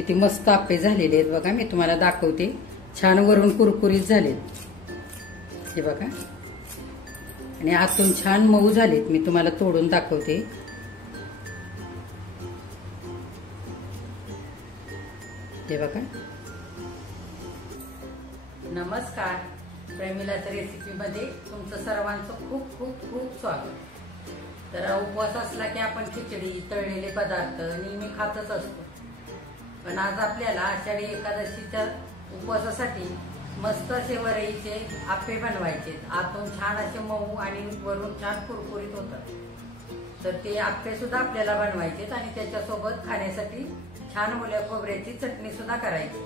किती मस्त आप्पे झालेले आहेत बघा. मी तुम्हाला दाखवते. छान वरून कुरकुरीत झालेत हे बघा आणि आतून छान मऊ झालेत. मी तुम्हाला तोडून दाखवते. हे बघा. नमस्कार, प्रेमिलाच्या रेसिपीमध्ये तुमचं सर्वांचं खूप खूप खूप स्वागत. तर उपवास असला की आपण खिचडी, तळलेले पदार्थ नेहमी खातच असतो. पण आज आपल्याला आषाढी एकादशीच्या उपवासासाठी मस्त असे वरईचे आप्पे बनवायचे. आतून छान असे मऊ आणि वरून छान कुरकुरीत होतात. तर ते आप्पे सुद्धा आपल्याला बनवायचे आणि त्याच्यासोबत खाण्यासाठी छान ओल्या खोबऱ्याची चटणी सुद्धा करायची.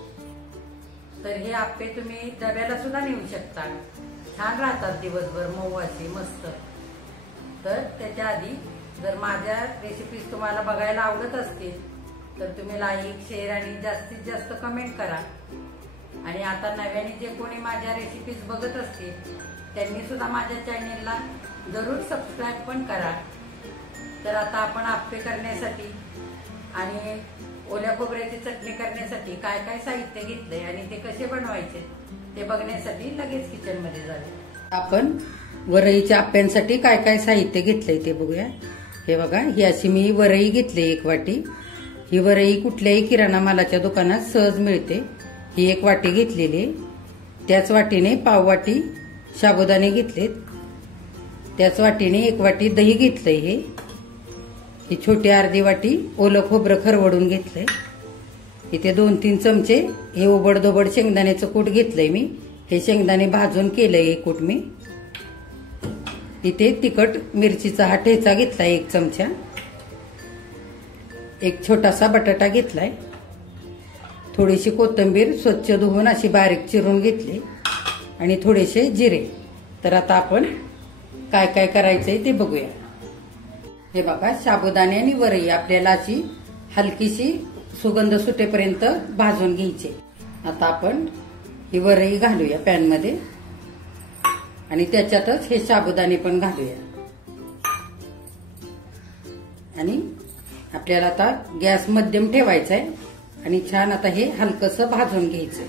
तर हे आप्पे तुम्ही डब्याला सुद्धा नेऊ शकता. छान राहतात दिवसभर मऊ असे मस्त. तर त्याच्या आधी जर माझ्या रेसिपीज तुम्हाला बघायला आवडत असतील तर तुम्ही लाईक, शेअर आणि जास्तीत जास्त कमेंट करा. आणि आता नव्याने जे कोणी माझ्या रेसिपीज बघत असतील त्यांनी सुद्धा माझ्या चॅनेलला जरूर सबस्क्राईब पण करा. तर आता आपण आप्पे करण्यासाठी आणि ओल्या खोबऱ्याची चटणी करण्यासाठी काय काय साहित्य घेतले आणि ते कसे बनवायचे ते बघण्यासाठी लगेच किचन मध्ये जाऊया. आपण वरईच्या आप्यांसाठी काय काय साहित्य घेतलंय ते बघूया. हे बघा, ही अशी मी वरई घेतली 1 वाटी. ही वरई कुठल्याही किराणा मालाच्या दुकानात सहज मिळते. ही 1 वाटी घेतलेली. त्याच वाटीने पाव वाटी साबुदाणे घेतलेत. त्याच वाटीने 1 वाटी दही घेतलंय. ही छोटी अर्धी वाटी ओलं खोबरं खरवडून घेतलंय. इथे 2-3 चमचे हे उबडधोबड शेंगदाण्याचं कूट घेतलंय मी. हे शेंगदाणे भाजून केलंय हे कूट मी. इथे तिखट मिरचीचा हा ठेचा घेतलाय 1 चमचा. 1 छोटासा बटाटा घेतलाय. थोडीशी कोथिंबीर स्वच्छ धुवून अशी बारीक चिरून घेतली आणि थोडेसे जिरे. तर आता आपण काय काय करायचंय ते बघूया. हे बघा, साबुदाणे आणि वरई आपल्याला अशी हलकीशी सुगंध सुटेपर्यंत भाजून घ्यायचे. आता आपण ही वरई घालूया पॅन मध्ये आणि त्याच्यातच हे साबुदाणे पण घालूया. आणि आपल्याला आता गॅस मध्यम ठेवायचा आहे आणि छान आता हे हलकसं भाजून घ्यायचंय.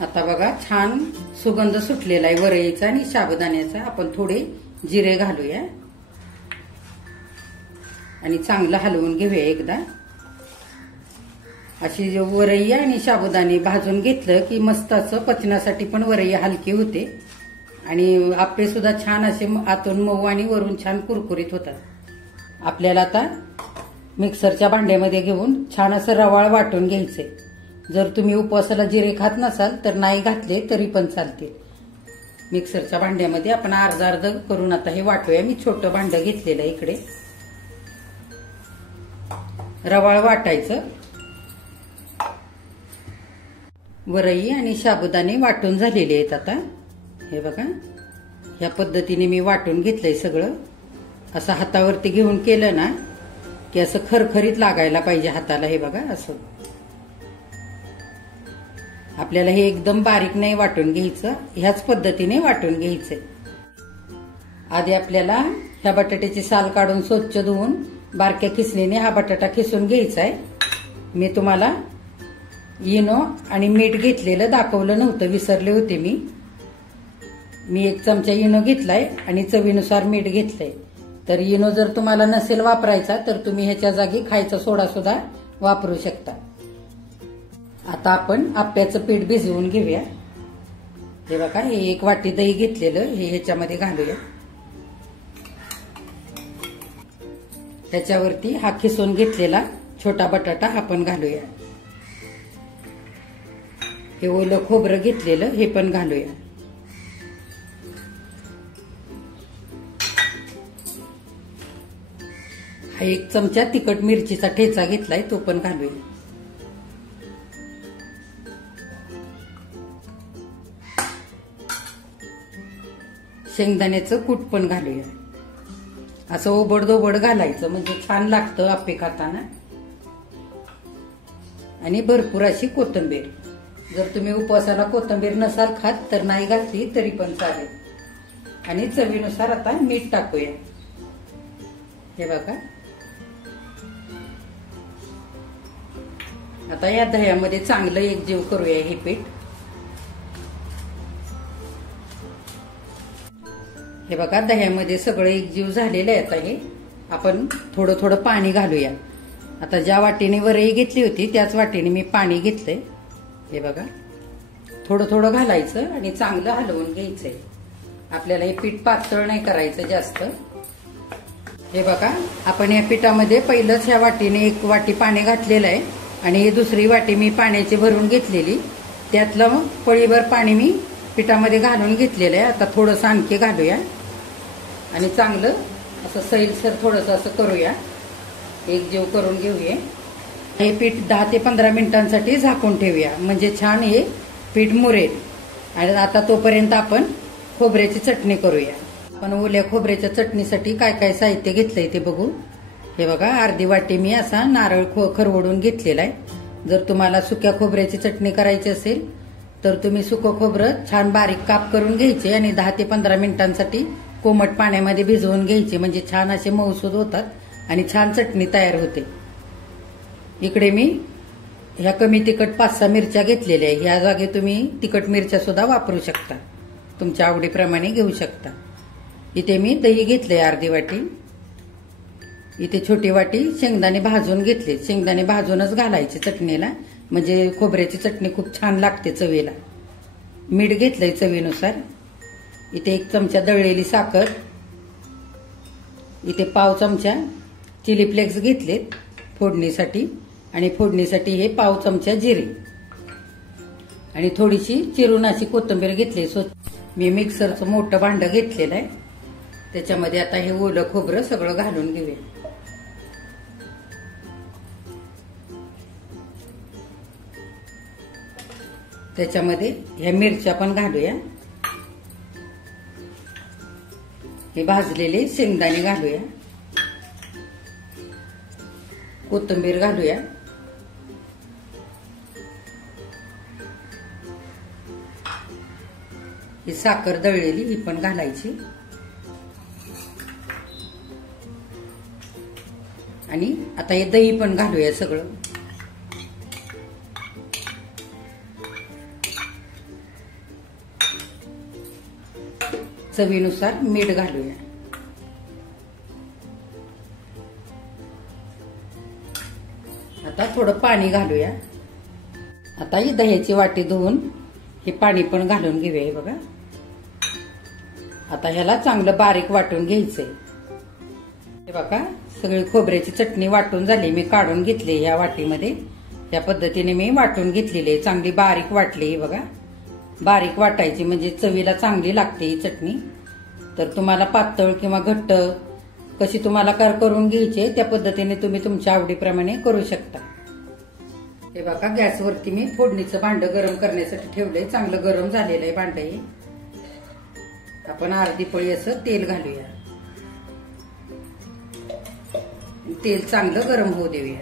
आता बघा छान सुगंध सुटलेला आहे वरईचा आणि साबुदाण्याचा. आपण थोडे जिरे घालूया आणि चांगलं हलवून घेऊया एकदा. अशी वरई आणि साबुदाणे भाजून घेतलं की मस्त असं पचनासाठी पण वरई हलकी होते आणि आप्पे सुद्धा छान असे आतून मऊ आणि वरून छान कुरकुरीत होतात. आपल्याला आता मिक्सरच्या भांड्यामध्ये घेऊन छान असं रवाळ वाटून घ्यायचे. जर तुम्ही उपवासाला जिरे खात नसाल तर नाही घातले तरी पण चालतील. मिक्सरच्या भांड्यामध्ये आपण अर्ध करून आता हे वाटूया. मी छोटं भांडं घेतलेलं आहे इकडे. रवाळ वाटायचं. वरई आणि साबुदाणे वाटून झालेले आहेत. आता हे बघा, ह्या पद्धतीने मी वाटून घेतलंय सगळं. असं हातावरती घेऊन केलं ना की असं खरखरीत लागायला पाहिजे हाताला. हे बघा, असं आपल्याला हे एकदम बारीक नाही वाटून घ्यायचं. ह्याच पद्धतीने वाटून घ्यायचंय. आधी आपल्याला ह्या बटाट्याची साल काढून स्वच्छ धुवून बारक्या खिसणीने हा बटाटा खिसून घ्यायचा आहे. मी तुम्हाला इनो आणि मीठ घेतलेलं दाखवलं नव्हतं, विसरले होते मी. 1 चमचा इनो घेतलाय आणि चवीनुसार मीठ घेतलंय. तर इनो जर तुम्हाला नसेल वापरायचा तर तुम्ही ह्याच्या जागी खायचा सोडा सुद्धा वापरू शकता. आता आपण आप्याचं पीठ भिजवून घेऊया. हे बघा, हे 1 वाटी दही घेतलेलं हे ह्याच्यामध्ये घालूया. त्याच्यावरती हा खिसून घेतलेला छोटा बटाटा हा पण घालूया. हे ओलं खोबरं घेतलेलं हे पण घालूया. हा 1 चमचा तिखट मिरचीचा ठेचा घेतलाय तो पण घालूया. शेंगदाण्याचं कूट पण घालूया. असं ओबडधोबड घालायचं म्हणजे छान लागतं आप्पे खाताना. आणि भरपूर अशी कोथिंबीर. जर तुम्ही उपवासाला कोथिंबीर नसाल खात तर नाही घातली तरी पण चालेल. आणि चवीनुसार आता मीठ टाकूया. हे बघा, आता या दह्यामध्ये चांगलं एकजीव करूया हे पीठ. हे बघा, दह्यामध्ये सगळं एकजीव झालेलं आहे. आता हे आपण थोडं थोडं पाणी घालूया. आता ज्या वाटीने वरई घेतली होती त्याच वाटीने मी पाणी घेतलंय. हे बघा, थोडं थोडं घालायचं आणि चांगलं हलवून घ्यायचंय. आपल्याला हे पीठ पातळ नाही करायचं जास्त. हे बघा, आपण या पिठामध्ये पहिलंच ह्या वाटीने 1 वाटी पाणी घातलेलं आहे आणि ही दुसरी वाटी मी पाण्याची भरून घेतलेली. त्यातलं पळीभर पाणी मी पिठामध्ये घालून घेतलेलं आहे. आता थोडंसं आणखी घालूया आणि चांगलं असं सैलसर थोडंसं असं करूया, एकजीव करून घेऊया. हे पीठ 10 ते 15 मिनिटांसाठी झाकून ठेवूया, म्हणजे छान हे पीठ मुरेल. आणि आता तोपर्यंत आपण खोबऱ्याची चटणी करूया. आपण ओल्या खोबऱ्याच्या चटणीसाठी काय काय साहित्य घेतलंय ते बघू. हे बघा, अर्धी वाटी मी असा नारळ खरवडून घेतलेला आहे. जर तुम्हाला सुक्या खोबऱ्याची चटणी करायची असेल तर तुम्ही सुकं खोबरं छान बारीक काप करून घ्यायचे आणि 10 ते 15 मिनिटांसाठी कोमट पाण्यामध्ये भिजवून घ्यायचे, म्हणजे छान असे मऊसूद होतात आणि छान चटणी तयार होते. इकडे मी ह्या कमी तिखट 5-6 मिरच्या घेतलेल्या आहे. ह्या जागी तुम्ही तिखट मिरच्या सुद्धा वापरू शकता, तुमच्या आवडीप्रमाणे घेऊ शकता. इथे मी दही घेतले अर्धी वाटी. इथे छोटी वाटी शेंगदाणे भाजून घेतले. शेंगदाणे भाजूनच घालायचे चटणीला, म्हणजे खोबऱ्याची चटणी खूप छान लागते चवीला. मीठ घेतलंय चवीनुसार. इथे 1 चमचा दळलेली साखर. इथे पाव चमचा चिली फ्लेक्स घेतलेत फोडणीसाठी आणि फोडणीसाठी हे पाव चमचा जिरे आणि थोडीशी चिरून अशी कोथिंबीर घेतली. मी मिक्सरचं मोठं भांडं घेतलेलं आहे. त्याच्यामध्ये आता हे ओलं खोबरं सगळं घालून घेऊया. त्याच्यामध्ये ह्या मिरच्या पण घालूया. हे भाजलेले शेंगदाणे घालूया. कोथिंबीर घालूया. ही साखर दळलेली ही पण घालायची आणि आता हे दही पण घालूया सगळं. चवीनुसार मीठ घालूया. आता थोडं पाणी घालूया. आता ही दह्याची वाटी धुवून हे पाणी पण घालून घेऊया. हे बघा, आता ह्याला चांगलं बारीक वाटून घ्यायचंय. हे बघा, सगळी खोबऱ्याची चटणी वाटून झाली. मी काढून घेतली ह्या वाटीमध्ये. या पद्धतीने मी वाटून घेतलेली आहे. चांगली बारीक वाटली. हे बघा, बारीक वाटायची म्हणजे चवीला चांगली लागते ही चटणी. तर तुम्हाला पातळ किंवा घट्ट कशी तुम्हाला करून घ्यायची त्या पद्धतीने तुम्ही तुमच्या आवडीप्रमाणे करू शकता. हे बघा, गॅसवरती मी फोडणीचं भांडं गरम करण्यासाठी ठेवलंय. चांगलं गरम झालेलं आहे भांडं हे. आपण अर्धी पळी असं तेल घालूया. तेल चांगलं गरम होऊ देऊया.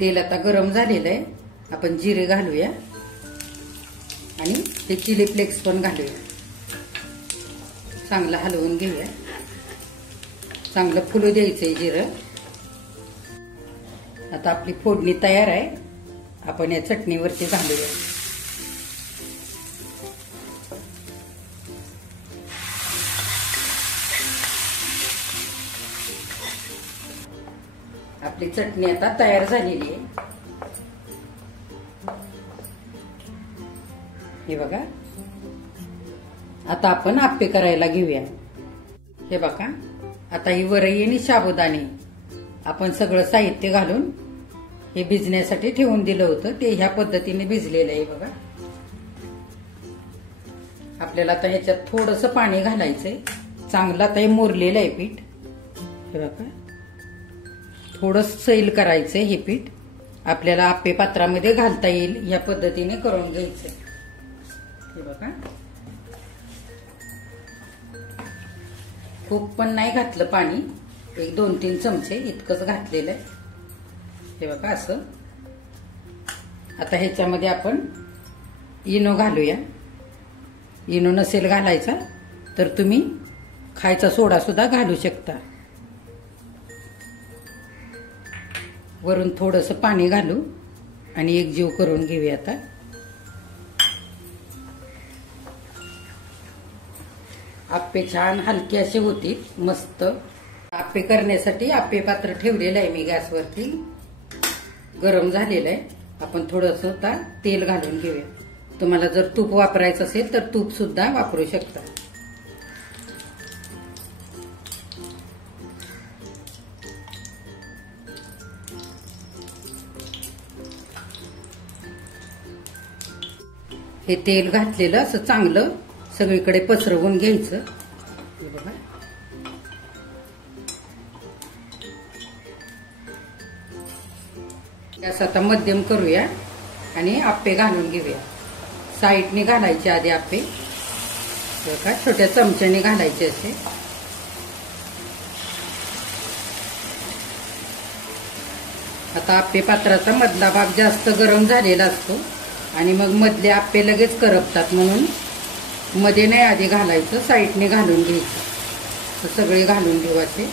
तेल आता गरम झालेलं आहे. आपण जिरे घालूया आणि ते चिली फ्लेक्स पण घालूया. चांगलं हलवून घेऊया. चांगलं फुलू द्यायचंय जिरं. आता आपली फोडणी तयार आहे. आपण या चटणीवरती घालूया. आपली चटणी आता तयार झालेली आहे. हे बघा, आता आपण आप्पे करायला घेऊया. हे बघा, आता ही वरई आणि साबुदाणे आपण सगळं साहित्य घालून हे भिजण्यासाठी ठेवून दिलं होतं. ते ह्या पद्धतीने भिजलेलं आहे. बघा, आपल्याला आता ह्याच्यात थोडंसं पाणी घालायचंय. चांगलं आता हे मुरलेलं आहे पीठ. हे बघा, थोडं सैल करायचंय हे पीठ. आपल्याला आप्पे पात्रामध्ये घालता येईल या पद्धतीने करून घ्यायचंय. हे बघा, खूप पण नाही घातलं पाणी. 1-2-3 चमचे इतकंच घातलेलं आहे. हे बघा असं. आता ह्याच्यामध्ये आपण इनो घालूया. इनो नसेल घालायचा तर तुम्ही खायचा सोडा सुद्धा घालू शकता. वरून थोडंसं पाणी घालू आणि एकजीव करून घेऊया आता. आप्पे छान हलके असे होतील मस्त. आप्पे करण्यासाठी आप्पे पात्र ठेवलेलं आहे मी गॅसवरती, गरम झालेलं आहे. आपण थोडंसं आता तेल घालून घेऊया. तुम्हाला जर तूप वापरायचं असेल तर तूप सुद्धा वापरू शकता. हे तेल घातलेलं असं चांगलं सगळीकडे पसरवून घ्यायचं. हे बघा, गॅस आता मध्यम करूया आणि आप्पे घालून घेऊया. साईडने घालायचे आधी आप्पे, बघा छोट्या चमच्याने घालायचे असे. आता आप्पे पात्राचा मधला भाग जास्त गरम झालेला असतो आणि मग मधले आप्पे लगेच करपतात, म्हणून मध्ये नाही आधी घालायचं, साईडने घालून घ्यायचं. तर सगळे घालून घेऊ असे.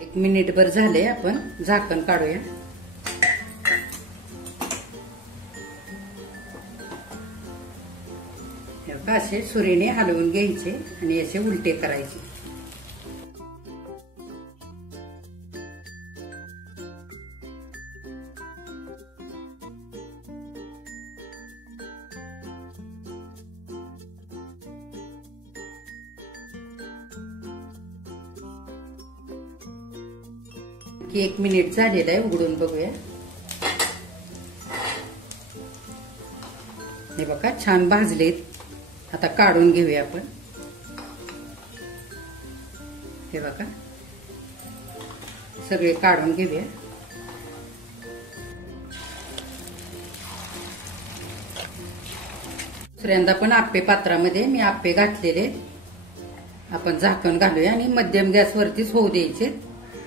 एक मिनिटभर झाले, आपण झाकण काढूया. असे सुरीने हलवून घ्यायचे आणि असे उलटे करायचे. एक मिनिट झालेला आहे, उघडून बघूया. हे बघा छान भाजलेत. आता काढून घेऊया आपण. हे बघा सगळे काढून घेऊया. दुसऱ्यांदा पण आप्पे पात्रामध्ये मी आप्पे घातलेले. आपण झाकण घालूया आणि मध्यम गॅसवरतीच होऊ द्यायचे,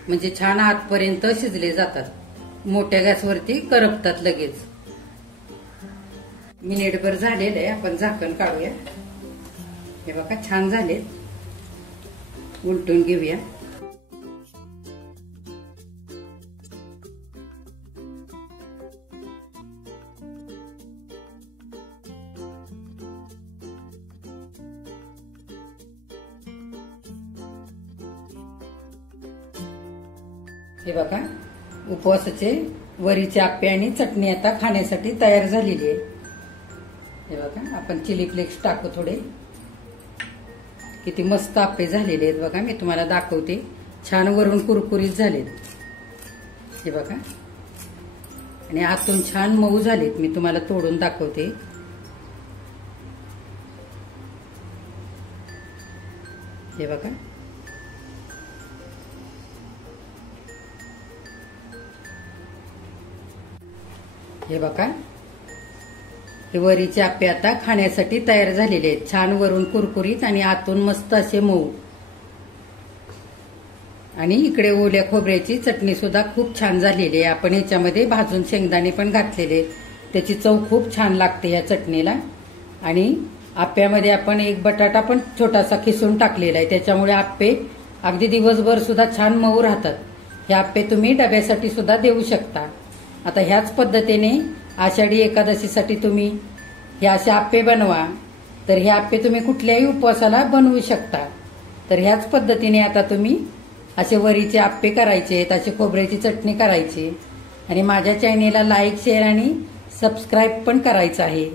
म्हणजे छान आतपर्यंत शिजले जातात. मोठ्या गॅसवरती करपतात लगेच. मिनिटभर झालेलं आहे, आपण झाकण काढूया. हे बघा छान झाले, उलटून घेऊया. हे बघा उपवासाचे वरीचे आप्पे आणि चटणी आता खाण्यासाठी तयार झालेली आहे. हे बघा आपण चिली फ्लेक्स टाकू थोडे. किती मस्त आप्पे झालेले आहेत बघा, मी तुम्हाला दाखवते. छान वरून कुरकुरीत झालेत. हे बघा आणि आतून छान मऊ झालेत. मी तुम्हाला तोडून दाखवते. हे बघा हे बघा हे वरीचे आप्पे आता खाण्यासाठी तयार झालेले आहेत. छान वरून कुरकुरीत आणि आतून मस्त असे मऊ. आणि इकडे ओल्या खोबऱ्याची चटणी सुद्धा खूप छान झालेली आहे. आपण याच्यामध्ये भाजून शेंगदाणे पण घातलेले, त्याची चव खूप छान लागते या चटणीला. आणि आप्यामध्ये आपण एक बटाटा पण छोटासा खिसून टाकलेला आहे, त्याच्यामुळे आप्पे अगदी दिवसभर सुद्धा छान मऊ राहतात. हे आप्पे तुम्ही डब्यासाठी सुद्धा देऊ शकता. आता ह्याच पद्धतीने आषाढी एकादशीसाठी तुम्ही हे असे आप्पे बनवा. तर हे आप्पे तुम्ही कुठल्याही उपवासाला बनवू शकता. तर ह्याच पद्धतीने आता तुम्ही असे वरीचे आप्पे करायचे, अशी खोबऱ्याची चटणी करायची आणि माझ्या चॅनेलला लाईक, शेअर आणि सबस्क्राईब पण करायचं आहे.